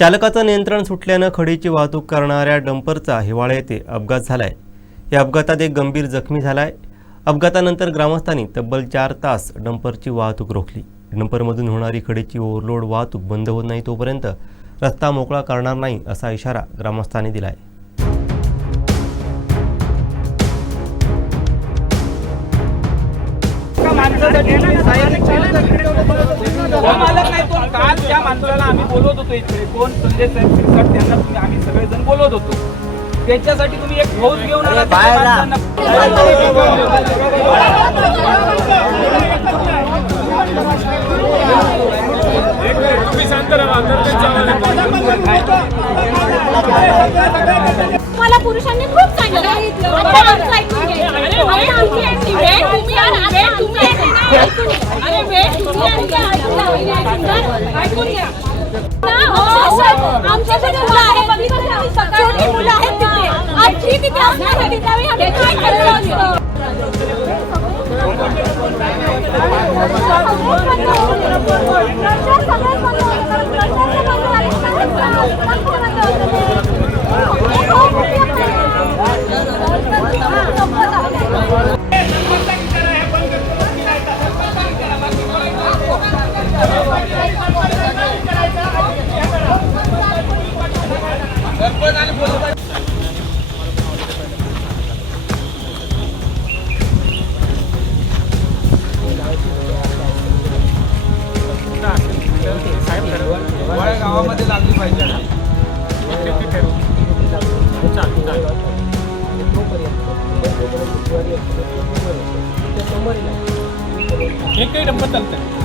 चालकाचं नियंत्रण सुटल्यानं खडीची वाहतूक करणाऱ्या डंपरचा हिवाळा येथे अपघात झालाय। या अपघातात एक गंभीर जखमी झालाय। अपघातानंतर ग्रामस्थांनी तब्बल 4 तास डंपरची वाहतूक रोखली। डंपरमधून होणारी खडीची ओव्हरलोड वाहतूक बंद होत नाही तोपर्यंत रस्ता मोकळा करणार नाही असा इशारा ग्रामस्थांनी दिलाय। काल त्या माणसाला आम्ही बोलवत होतो इकडे कोण संजय साहेब शिरसाट त्यांना तुम्ही आम्ही सगळेजण बोलवत होतो त्याच्यासाठी तुम्ही एक फौज घेऊन आला मला पुरुषांनी खूप सांगितलं गावामध्ये लागली पाहिजे ना एकही डंपर चालतंय।